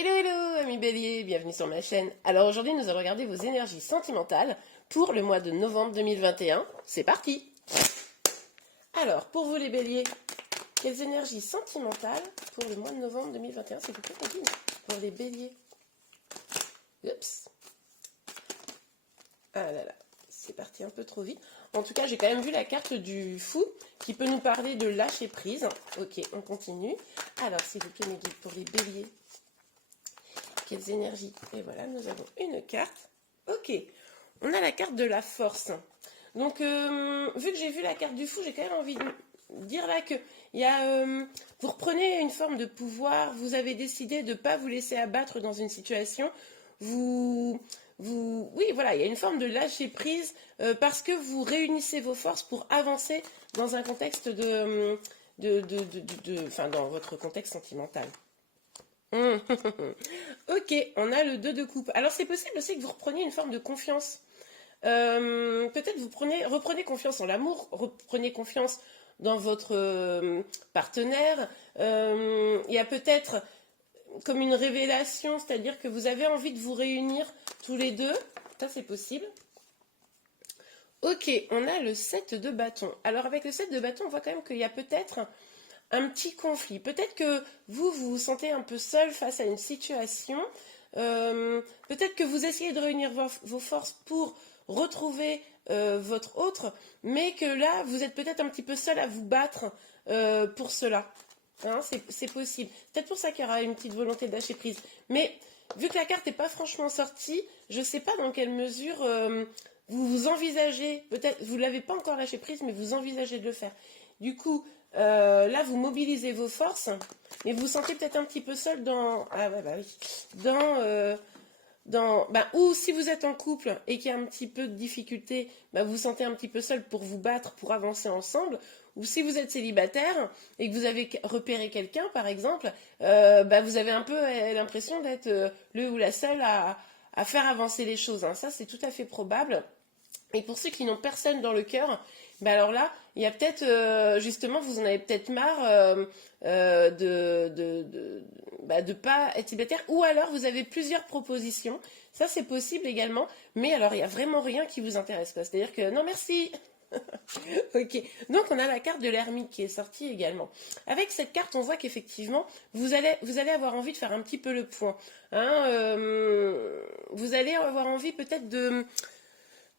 Hello hello amis béliers, bienvenue sur ma chaîne. Alors aujourd'hui nous allons regarder vos énergies sentimentales pour le mois de novembre 2021. C'est parti. Alors pour vous les béliers, quelles énergies sentimentales pour le mois de novembre 2021 s'il vous plaît Nadine, pour les béliers. Oups. Ah là là, c'est parti un peu trop vite. En tout cas j'ai quand même vu la carte du fou qui peut nous parler de lâcher prise. Ok, on continue. Alors s'il vous plaît mes guides pour les béliers. Quelles énergies. Et voilà, nous avons une carte. Ok, on a la carte de la force. Donc, vu que j'ai vu la carte du fou, j'ai quand même envie de dire là que vous reprenez une forme de pouvoir, vous avez décidé de ne pas vous laisser abattre dans une situation, oui, voilà, il y a une forme de lâcher prise parce que vous réunissez vos forces pour avancer dans un contexte enfin, dans votre contexte sentimental. Ok, on a le 2 de coupe. Alors c'est possible aussi que vous repreniez une forme de confiance. Peut-être vous reprenez confiance en l'amour, reprenez confiance dans votre partenaire. Il y a peut-être comme une révélation, c'est-à-dire que vous avez envie de vous réunir tous les deux. Ça c'est possible. Ok, on a le 7 de bâton. Alors avec le 7 de bâton, on voit quand même qu'il y a peut-être un petit conflit. Peut-être que vous vous sentez un peu seul face à une situation. Peut-être que vous essayez de réunir vos forces pour retrouver votre autre, mais que là, vous êtes peut-être un petit peu seul à vous battre pour cela. Hein, c'est possible. Peut-être pour ça qu'il y aura une petite volonté de lâcher prise. Mais vu que la carte n'est pas franchement sortie, je ne sais pas dans quelle mesure vous envisagez, peut-être, vous ne l'avez pas encore lâché prise, mais vous envisagez de le faire. Du coup, là, vous mobilisez vos forces, mais vous vous sentez peut-être un petit peu seul dans... Ah ouais, bah oui. Ou si vous êtes en couple et qu'il y a un petit peu de difficulté, vous vous sentez un petit peu seul pour vous battre, pour avancer ensemble. Ou si vous êtes célibataire et que vous avez repéré quelqu'un, par exemple, vous avez un peu l'impression d'être le ou la seule à faire avancer les choses. Hein. Ça, c'est tout à fait probable. Et pour ceux qui n'ont personne dans le cœur, alors là, il y a peut-être, justement, vous en avez peut-être marre de pas être célibataire, ou alors vous avez plusieurs propositions. Ça, c'est possible également, mais alors il n'y a vraiment rien qui vous intéresse, quoi. C'est-à-dire que non, merci. Ok, donc on a la carte de l'ermite qui est sortie également. Avec cette carte, on voit qu'effectivement, vous allez avoir envie de faire un petit peu le point. Hein, vous allez avoir envie peut-être de...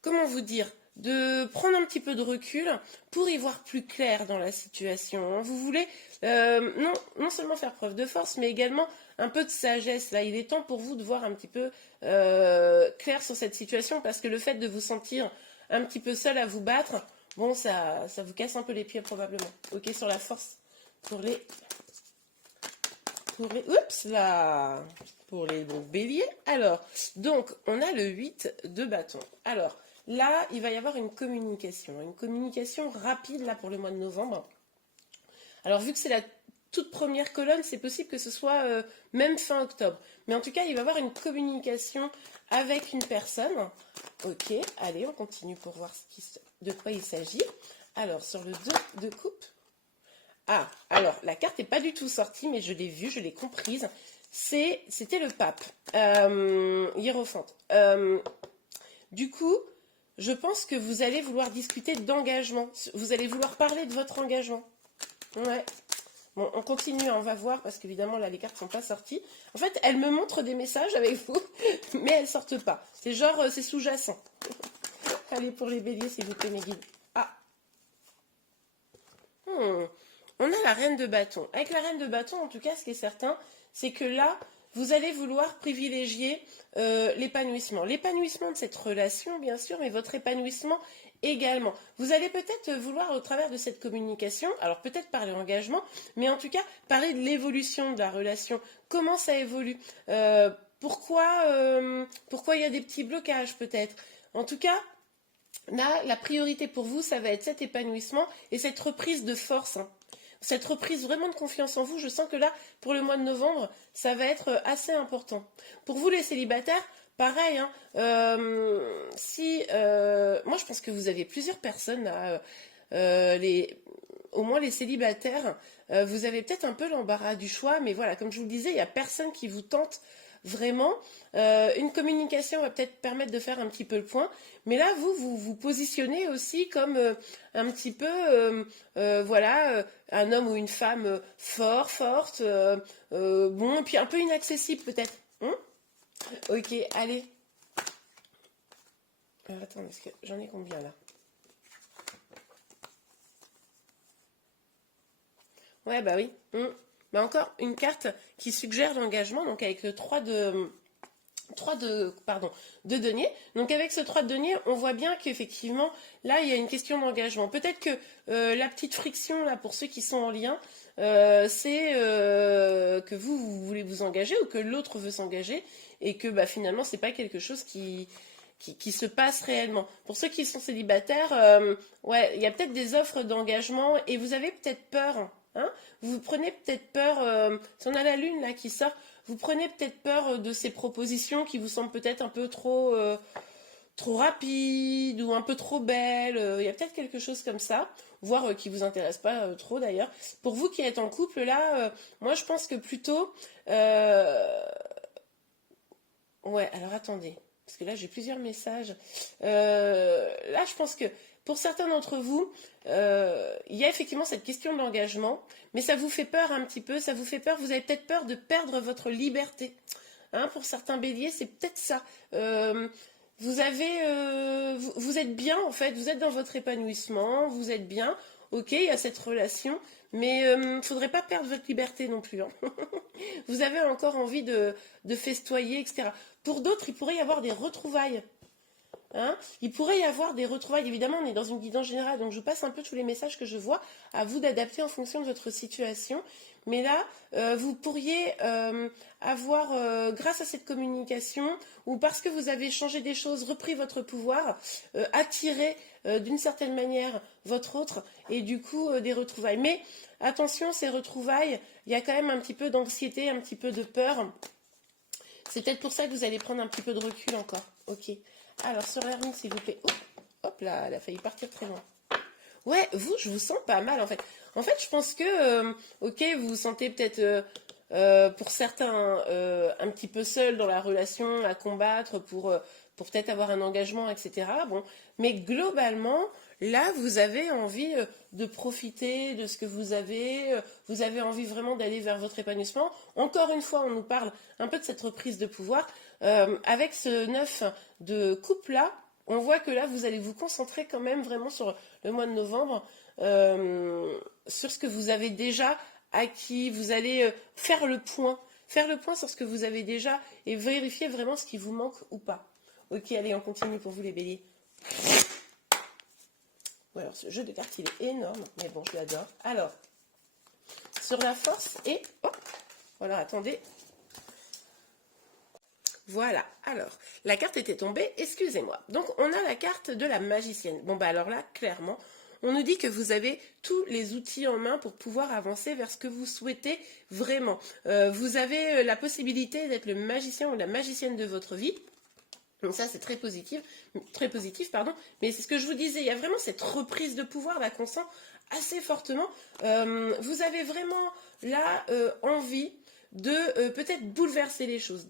Comment vous dire, de prendre un petit peu de recul pour y voir plus clair dans la situation. Vous voulez non seulement faire preuve de force, mais également un peu de sagesse. Là, il est temps pour vous de voir un petit peu clair sur cette situation, parce que le fait de vous sentir un petit peu seul à vous battre, bon, ça vous casse un peu les pieds probablement. Ok, sur la force oups là, pour les béliers. Alors, donc, on a le 8 de bâton. Alors, là, il va y avoir une communication rapide là pour le mois de novembre. Alors, vu que c'est la toute première colonne, c'est possible que ce soit même fin octobre. Mais en tout cas, il va y avoir une communication avec une personne. Ok, allez, on continue pour voir de quoi il s'agit. Alors, sur le 2 de coupe. Ah, alors, la carte n'est pas du tout sortie, mais je l'ai vue, je l'ai comprise. C'était le pape, hiérophante. Du coup, je pense que vous allez vouloir discuter d'engagement. Vous allez vouloir parler de votre engagement. Ouais. Bon, on continue, on va voir, parce qu'évidemment, là, les cartes ne sont pas sorties. En fait, elles me montrent des messages avec vous, mais elles ne sortent pas. C'est genre, c'est sous-jacent. Allez, pour les béliers, s'il vous plaît, mes guides. Ah. On a la reine de bâton. Avec la reine de bâton, en tout cas, ce qui est certain, c'est que là, vous allez vouloir privilégier l'épanouissement. L'épanouissement de cette relation, bien sûr, mais votre épanouissement également. Vous allez peut-être vouloir, au travers de cette communication, alors peut-être parler engagement, mais en tout cas, parler de l'évolution de la relation. Comment ça évolue, pourquoi il y a des petits blocages, peut-être. En tout cas, là, la priorité pour vous, ça va être cet épanouissement et cette reprise de force. Hein. Cette reprise vraiment de confiance en vous, je sens que là, pour le mois de novembre, ça va être assez important. Pour vous, les célibataires, pareil, hein, moi je pense que vous avez plusieurs personnes là, au moins les célibataires, vous avez peut-être un peu l'embarras du choix, mais voilà, comme je vous le disais, il n'y a personne qui vous tente vraiment. Une communication va peut-être permettre de faire un petit peu le point, mais là, vous vous positionnez aussi comme un petit peu, voilà, un homme ou une femme fort, forte, bon, puis un peu inaccessible peut-être. Ok, allez. Attends, est-ce que j'en ai combien là? Ouais, bah oui. Bah encore une carte qui suggère l'engagement, donc avec le 3 de, pardon, de denier. Donc avec ce 3 de denier, on voit bien qu'effectivement, là, il y a une question d'engagement. Peut-être que la petite friction, là, pour ceux qui sont en lien, c'est que vous voulez vous engager ou que l'autre veut s'engager et que bah, finalement, c'est pas quelque chose qui se passe réellement. Pour ceux qui sont célibataires, ouais, il y a peut-être des offres d'engagement et vous avez peut-être peur. Hein, vous prenez peut-être peur, si on a la lune là qui sort, vous prenez peut-être peur de ces propositions qui vous semblent peut-être un peu trop rapides ou un peu trop belles. Il y a peut-être quelque chose comme ça, voire qui vous intéresse pas trop d'ailleurs. Pour vous qui êtes en couple là, moi je pense que plutôt, ouais, alors attendez, parce que là j'ai plusieurs messages. Là je pense que pour certains d'entre vous, il y a effectivement cette question de l'engagement, mais ça vous fait peur un petit peu, ça vous fait peur, vous avez peut-être peur de perdre votre liberté. Hein, pour certains béliers, c'est peut-être ça. Vous êtes bien en fait, vous êtes dans votre épanouissement, vous êtes bien, ok, il y a cette relation, mais il ne faudrait pas perdre votre liberté non plus. Hein. Vous avez encore envie de festoyer, etc. Pour d'autres, il pourrait y avoir des retrouvailles. Hein, il pourrait y avoir des retrouvailles. Évidemment, on est dans une guidance générale, donc je vous passe un peu tous les messages que je vois, à vous d'adapter en fonction de votre situation. Mais là, vous pourriez avoir, grâce à cette communication, ou parce que vous avez changé des choses, repris votre pouvoir, attiré d'une certaine manière votre autre, et du coup des retrouvailles. Mais attention, ces retrouvailles, il y a quand même un petit peu d'anxiété, un petit peu de peur. C'est peut-être pour ça que vous allez prendre un petit peu de recul encore. Ok. Alors, sur Hermine, s'il vous plaît. Oh, hop là, elle a failli partir très loin. Ouais, vous, je vous sens pas mal en fait. En fait, je pense que, ok, vous vous sentez peut-être, pour certains, un petit peu seul dans la relation à combattre pour peut-être avoir un engagement, etc. Bon, mais globalement, là, vous avez envie de profiter de ce que vous avez envie vraiment d'aller vers votre épanouissement. Encore une fois, on nous parle un peu de cette reprise de pouvoir. Avec ce 9 de coupe là, on voit que là, vous allez vous concentrer quand même vraiment sur le mois de novembre, sur ce que vous avez déjà acquis. Vous allez faire le point sur ce que vous avez déjà et vérifier vraiment ce qui vous manque ou pas. Ok, allez, on continue pour vous les béliers. Bon, alors, ce jeu de cartes, il est énorme, mais bon, je l'adore. Alors, sur la force et... Oh, voilà, attendez. Voilà, alors, la carte était tombée, excusez-moi. Donc, on a la carte de la magicienne. Bon, bah alors là, clairement, on nous dit que vous avez tous les outils en main pour pouvoir avancer vers ce que vous souhaitez vraiment. Vous avez la possibilité d'être le magicien ou la magicienne de votre vie. Donc ça, c'est très positif, pardon. Mais c'est ce que je vous disais, il y a vraiment cette reprise de pouvoir là qu'on sent assez fortement. Vous avez vraiment là envie de peut-être bouleverser les choses,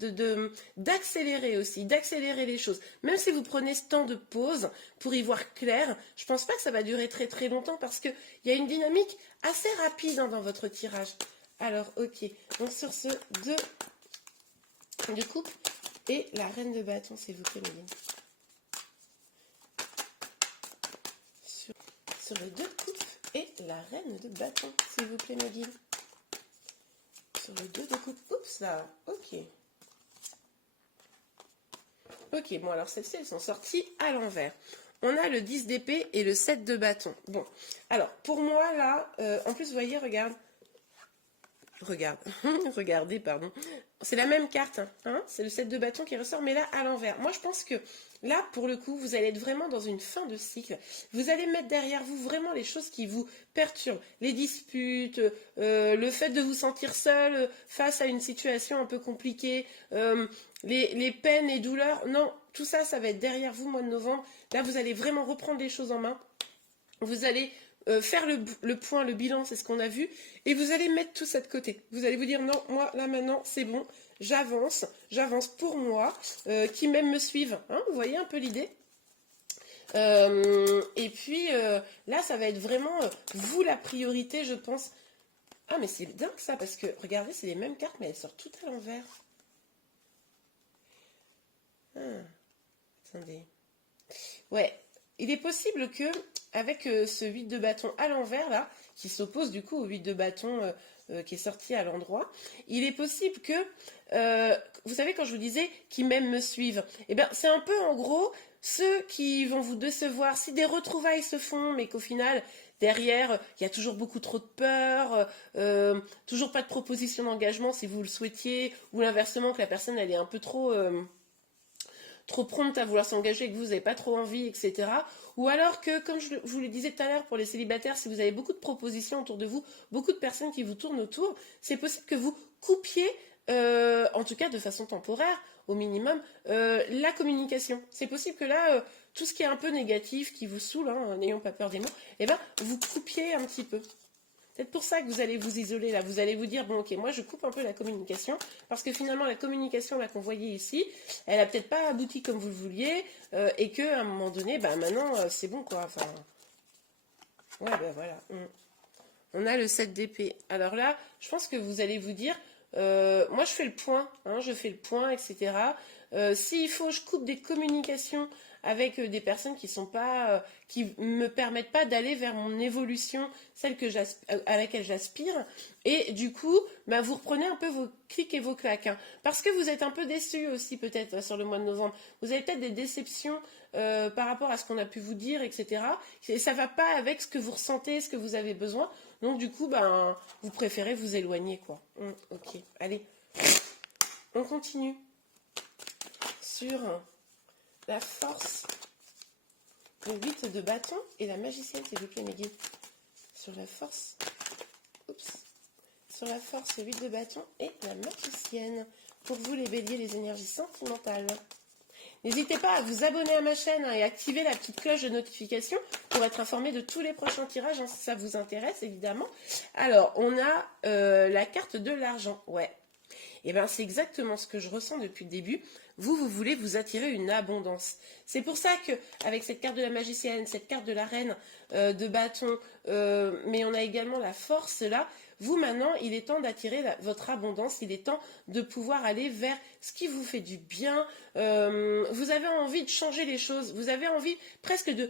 d'accélérer aussi, d'accélérer les choses. Même si vous prenez ce temps de pause pour y voir clair, je pense pas que ça va durer très très longtemps parce qu'il y a une dynamique assez rapide hein, dans votre tirage. Alors, ok. Donc sur ce 2 de coupe et la reine de bâton, s'il vous plaît, Méline. Sur le 2 de coupe et la reine de bâton, s'il vous plaît, Méline. Sur le 2 de coupe. Oups là. Ok. Ok, bon alors celles-ci, elles sont sorties à l'envers. On a le 10 d'épée et le 7 de bâton. Bon, alors pour moi là, en plus vous voyez, regardez, pardon. C'est la même carte, hein, c'est le 7 de bâton qui ressort, mais là à l'envers. Moi je pense que là, pour le coup, vous allez être vraiment dans une fin de cycle. Vous allez mettre derrière vous vraiment les choses qui vous perturbent. Les disputes, le fait de vous sentir seul face à une situation un peu compliquée, les peines et douleurs. Non, tout ça, ça va être derrière vous, mois de novembre. Là, vous allez vraiment reprendre les choses en main. Vous allez faire le point, le bilan, c'est ce qu'on a vu, et vous allez mettre tout ça de côté. Vous allez vous dire, non, moi, là, maintenant, c'est bon, j'avance pour moi, qui même me suivent. Hein, vous voyez un peu l'idée? Et puis, là, ça va être vraiment, vous, la priorité, je pense. Ah, mais c'est dingue, ça, parce que, regardez, c'est les mêmes cartes, mais elles sortent toutes à l'envers. Ah, attendez. Ouais, il est possible que avec ce 8 de bâton à l'envers là, qui s'oppose du coup au 8 de bâton qui est sorti à l'endroit, il est possible que, vous savez quand je vous disais qui même me suivent, eh bien c'est un peu en gros ceux qui vont vous décevoir, si des retrouvailles se font mais qu'au final derrière il y a toujours beaucoup trop de peur, toujours pas de proposition d'engagement si vous le souhaitiez, ou l'inversement que la personne elle est un peu trop prompte à vouloir s'engager et que vous n'avez pas trop envie, etc. Ou alors que, comme je vous le disais tout à l'heure pour les célibataires, si vous avez beaucoup de propositions autour de vous, beaucoup de personnes qui vous tournent autour, c'est possible que vous coupiez, en tout cas de façon temporaire, au minimum, la communication. C'est possible que là, tout ce qui est un peu négatif, qui vous saoule, hein, n'ayons pas peur des mots, eh ben, vous coupiez un petit peu. C'est pour ça que vous allez vous isoler là, vous allez vous dire, bon ok, moi je coupe un peu la communication, parce que finalement la communication là qu'on voyait ici, elle a peut-être pas abouti comme vous le vouliez, et que à un moment donné, bah maintenant c'est bon quoi, enfin, ouais ben voilà, on a le 7 d'épée. Alors là, je pense que vous allez vous dire, moi je fais le point, hein, je fais le point, etc. S'il faut, je coupe des communications avec des personnes qui sont pas, qui me permettent pas d'aller vers mon évolution, celle que à laquelle j'aspire. Et du coup, bah, vous reprenez un peu vos clics et vos claques, hein, parce que vous êtes un peu déçus aussi peut-être sur le mois de novembre. Vous avez peut-être des déceptions par rapport à ce qu'on a pu vous dire, etc. Et ça va pas avec ce que vous ressentez, ce que vous avez besoin. Donc du coup, ben, vous préférez vous éloigner, quoi. Ok, allez, on continue sur la force, le 8 de bâton et la magicienne, s'il vous plaît, mes guides. Sur la force, oups, sur la force, le 8 de bâton et la magicienne. Pour vous, les béliers, les énergies sentimentales. N'hésitez pas à vous abonner à ma chaîne, hein, et activer la petite cloche de notification pour être informé de tous les prochains tirages, hein, si ça vous intéresse, évidemment. Alors, on a la carte de l'argent. Ouais. Et bien, c'est exactement ce que je ressens depuis le début. Vous voulez vous attirer une abondance. C'est pour ça que, avec cette carte de la magicienne, cette carte de la reine de bâton, mais on a également la force là. Vous, maintenant, il est temps d'attirer votre abondance. Il est temps de pouvoir aller vers ce qui vous fait du bien. Vous avez envie de changer les choses. Vous avez envie presque de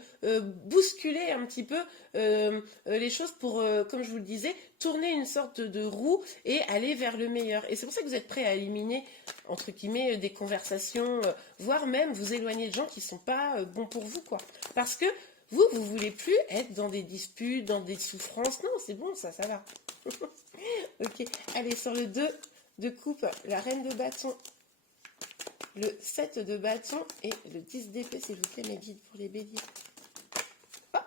bousculer un petit peu les choses pour, comme je vous le disais, tourner une sorte de roue et aller vers le meilleur. Et c'est pour ça que vous êtes prêt à éliminer, entre guillemets, des conversations, voire même vous éloigner de gens qui ne sont pas bons pour vous, quoi. Parce que vous voulez plus être dans des disputes, dans des souffrances. Non, c'est bon, ça va. Ok, allez, sur le 2 de coupe, la reine de bâton, le 7 de bâton et le 10 d'épée, s'il vous plaît, mes guides, pour les béliers. Hop,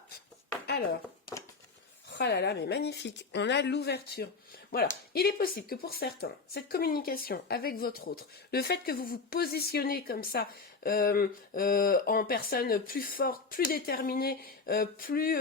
alors, oh là là, mais magnifique, on a l'ouverture. Voilà, il est possible que pour certains, cette communication avec votre autre, le fait que vous vous positionnez comme ça, en personne plus forte, plus déterminée, plus,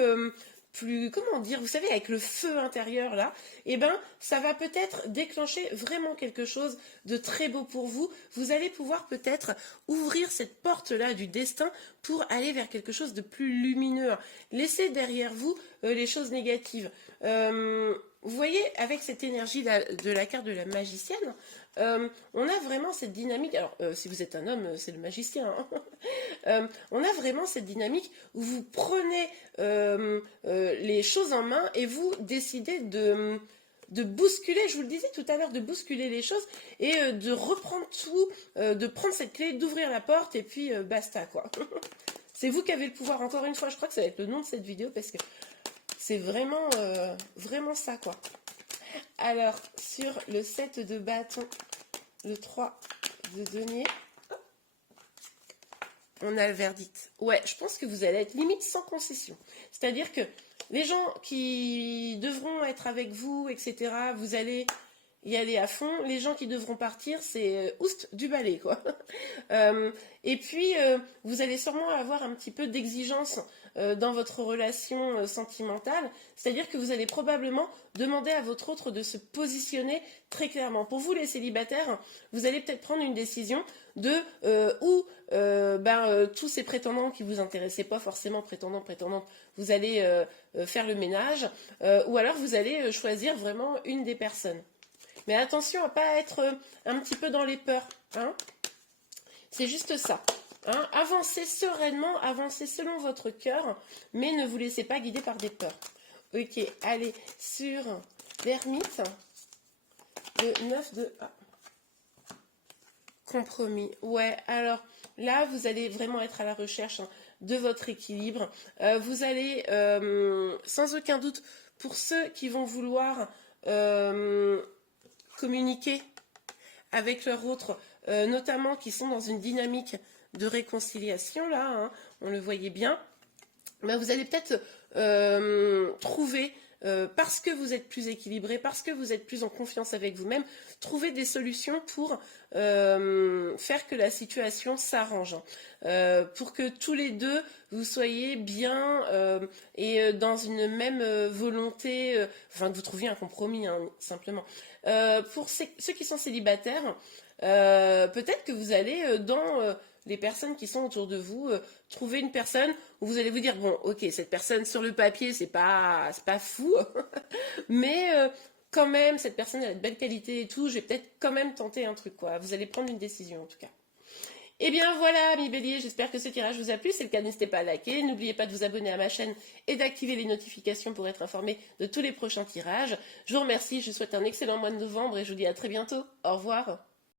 comment dire, vous savez, avec le feu intérieur là, eh ben, ça va peut-être déclencher vraiment quelque chose de très beau pour vous. Vous allez pouvoir peut-être ouvrir cette porte-là du destin pour aller vers quelque chose de plus lumineux. Laissez derrière vous les choses négatives. Vous voyez, avec cette énergie de la carte de la magicienne, on a vraiment cette dynamique. Alors, si vous êtes un homme, c'est le magicien. Hein. On a vraiment cette dynamique où vous prenez les choses en main et vous décidez de bousculer, je vous le disais tout à l'heure, de bousculer les choses et de reprendre tout, de prendre cette clé, d'ouvrir la porte et puis basta, quoi. C'est vous qui avez le pouvoir. Encore une fois, je crois que ça va être le nom de cette vidéo parce que c'est vraiment, vraiment ça, quoi. Alors, sur le 7 de bâton, le 3 de denier, on a le verdict. Ouais, je pense que vous allez être limite sans concession. C'est-à-dire que les gens qui devront être avec vous, etc., vous allez y aller à fond. Les gens qui devront partir, c'est oust du balai, quoi. Et puis, vous allez sûrement avoir un petit peu d'exigence dans votre relation sentimentale, c'est-à-dire que vous allez probablement demander à votre autre de se positionner très clairement. Pour vous, les célibataires, vous allez peut-être prendre une décision de tous ces prétendants qui vous intéressaient pas forcément, prétendantes, vous allez faire le ménage, ou alors vous allez choisir vraiment une des personnes. Mais attention à pas être un petit peu dans les peurs, hein. C'est juste ça. Hein. Avancez sereinement, avancez selon votre cœur, mais ne vous laissez pas guider par des peurs. Ok, allez, sur l'ermite, le 9 de... Ah. Compromis. Ouais, alors là, vous allez vraiment être à la recherche de votre équilibre. Vous allez, sans aucun doute, pour ceux qui vont vouloir communiquer avec leur autre, notamment qui sont dans une dynamique de réconciliation, là, hein, on le voyait bien, ben vous allez peut-être trouver, parce que vous êtes plus équilibré, parce que vous êtes plus en confiance avec vous-même, trouver des solutions pour faire que la situation s'arrange, pour que tous les deux vous soyez bien et dans une même volonté, enfin que vous trouviez un compromis, hein, simplement. Pour ceux qui sont célibataires, peut-être que vous allez dans les personnes qui sont autour de vous, trouver une personne où vous allez vous dire, bon, ok, cette personne sur le papier, c'est pas fou, mais quand même, cette personne elle a de belles qualités et tout, je vais peut-être quand même tenter un truc, quoi. Vous allez prendre une décision, en tout cas. Et bien voilà, mes béliers, j'espère que ce tirage vous a plu. Si c'est le cas, n'hésitez pas à liker. N'oubliez pas de vous abonner à ma chaîne et d'activer les notifications pour être informé de tous les prochains tirages. Je vous remercie, je vous souhaite un excellent mois de novembre et je vous dis à très bientôt. Au revoir.